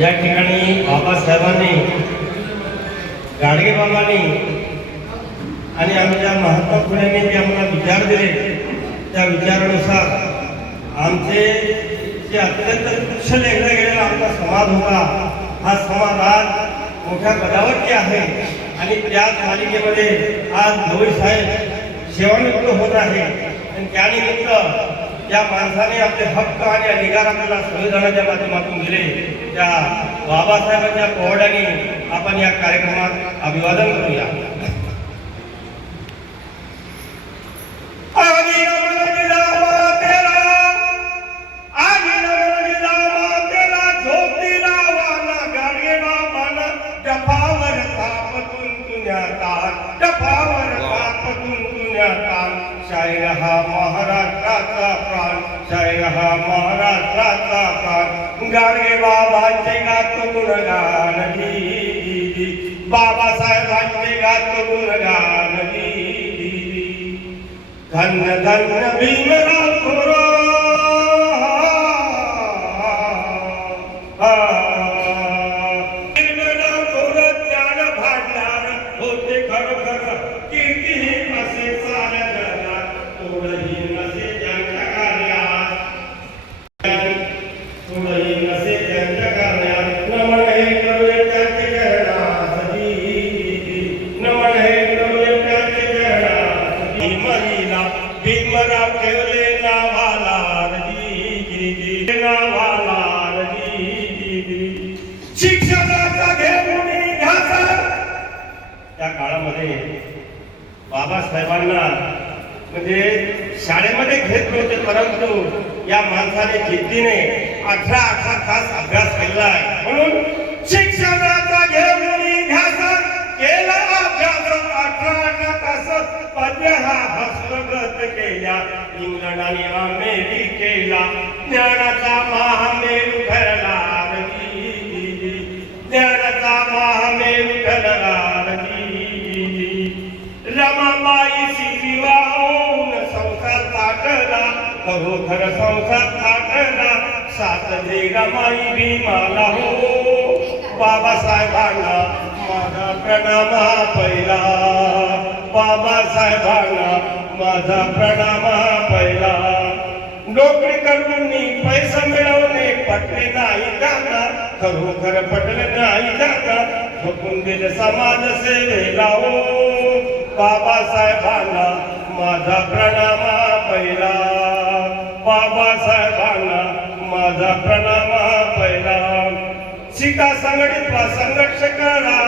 या ठिकाणी बाबासाहेबांनी गाडगेबाबांनी आणि आमच्या महात्मा फुलेंनी जे आम्हाला विचार दिले त्या विचारानुसार आमचे जे अत्यंत तुच्छ लेखला गेलेला आमचा समाज होता हा समाज आज मोठ्या पदावरती आहे. आणि त्याच मालिकेमध्ये आज गवई साहेब सेवानिवृत्त होत आहे. आणि त्यानिमित्त या माणसाने आपले हक्क आणि अधिकार आपल्याला संविधानाच्या माध्यमातून दिले त्या बाबासाहेबांच्या पोहड्याने आपण या कार्यक्रमात अभिवादन करूया. आधी नमन हा महाराष्ट्राचा पान गाडगे बाबांचे गात गुणगान दी, बाबासाहेबांचे गात गुणगान दी, धन दी. भीमराव काळामध्ये बाबासाहेबांना म्हणजे शाळेमध्ये घेत नव्हते परंतु या माणसाने जिद्दीने अठरा अठरा तास अभ्यास केला आहे. म्हणून शिक्षणाचा घेऊन घ्यासा केला अभ्यास. अठरा अठरा तास पद्य हा हस्तगत केल्या. इंग्लंड आणि अमेरिकेला ज्ञानाचा महामेरू ठरला. घर संसार ताटला सात जे रमाई भीमाला हो. बाबासाहेबांना माझा प्रणाम हा पहिला. बाबासाहेबांना माझा प्रणाम हा पहिला. नोकरी करून पैसा मिळवणे पटले नाही दादा खरोखर पटले नाही दादा झोपून दिले समाज सेवेला हो. बाबासाहेबांना माझा प्रणाम हा पहिला. माझा प्रणाम हा पहिला सीता संघटित वा संघर्ष करा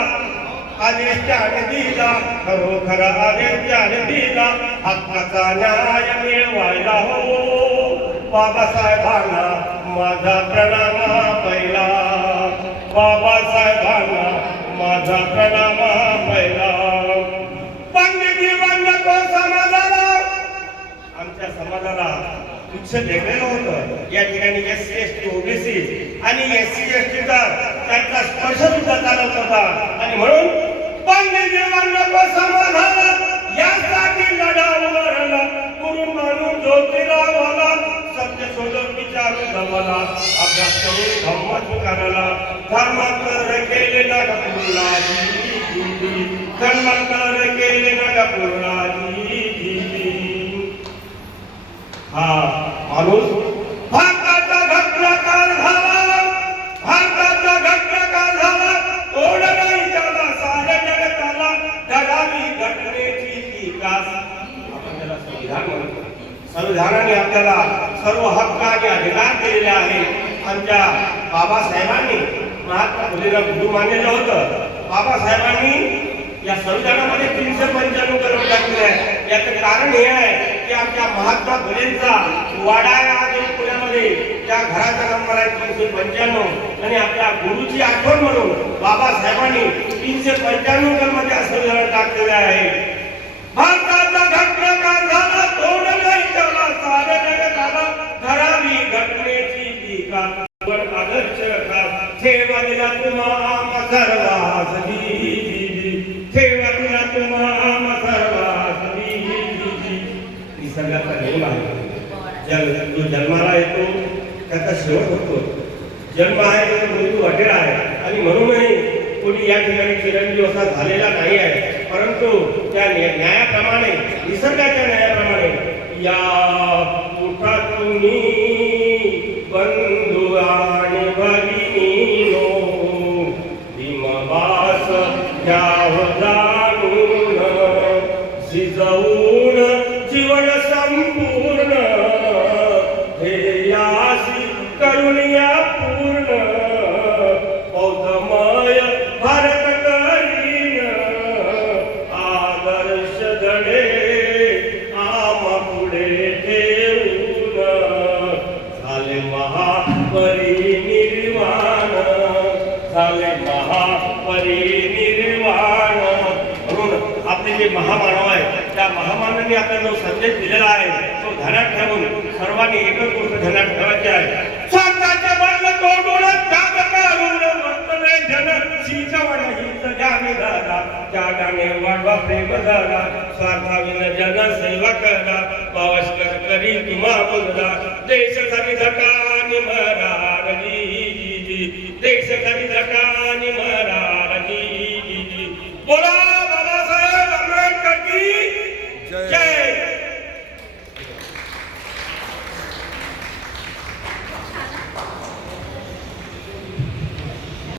आदेश त्याने दिला खरोखर आदेश त्याने दिला. हक्काचा न्याय मिळवायला हो. बाबासाहेबांना माझा प्रणाम हा पहिला बाबासाहेबांना माझा प्रणाम हा पहिला पंडित समाजाला आमच्या समाजाला तुच्छ वेगळं होतं. या ठिकाणी S C S T OBC आणि एस सी एस टीचा त्यांचा स्पर्श सुद्धा चालत होता. आणि म्हणून पंडित देवांना समाधान यासाठी लढा उभारला. गुरु मानून ज्योतिरावाला सत्य शोधक विचार धमाला अभ्यास करून धम्म स्वीकारला. धर्मांतर केले नागपूरला. धर्मांतर केले नागपूरला. हा सांगून भारताचा घटनाकार झाला. भारताचा घटनाकार झाला. तोड नाही त्याला साऱ्या जगताला जगावी घटनेची विकास आपण त्याला संविधान म्हणतो. संविधानाने आपल्याला सर्व हक्क आणि अधिकार दिलेले आहे आमच्या बाबासाहेबांनी महात्मा फुलेला गुरु मानलेलं होतं बाबासाहेबांनी या संविधानामध्ये तीनशे पंच्याण्णव कलम टाकले आहे याचं कारण हे आहे की आमच्या महात्मा फुलेंचा वाडा आहे पुण्यामध्ये त्या घराचा नंबर आहे तीनशे पंच्याण्णव. आणि आपल्या गुरुची आठवण म्हणून बाबासाहेबांनी तीनशे पंच्याण्णवमध्ये असं धरण टाकलेलं आहे. भारताचा घटनाकार झाला तोड नाही ठेवला सारे जगताला धरावी घटनेची टीका वर आदर्श ठेवा दिला तुम्हा सर्वा निसर्गाचा नियम आहे जल जो जन्माला येतो त्याचा शेवट होतो जन्म आहे तो मृत्यू वाटेला आहे आणि म्हणूनही कोणी या ठिकाणी चिरंजीव असा झालेला नाही आहे परंतु त्या न्यायाप्रमाणे निसर्गाच्या न्यायाप्रमाणे या उठातुनी बंधू आणि भगिनीनो हिमवास घ्याव जाणून महापरिनिर्वाण झाले महापरिनिर्वाण म्हणून आपले जे महामानव आहे त्या महामानवाने आता जो संदेश दिलेला आहे तो ध्यानात ठेवून सर्वांनी एकच गोष्ट ध्यानात ठेवायची आहे. स्वार्थाच्या बदल तोडून त्याग करून वर्तले जन शिजवण वाढवा प्रेम झाला स्वार्थाविन सेवा करा करी तुम्हा बोलला देश करी धकानी महाराजी देश करी धकानी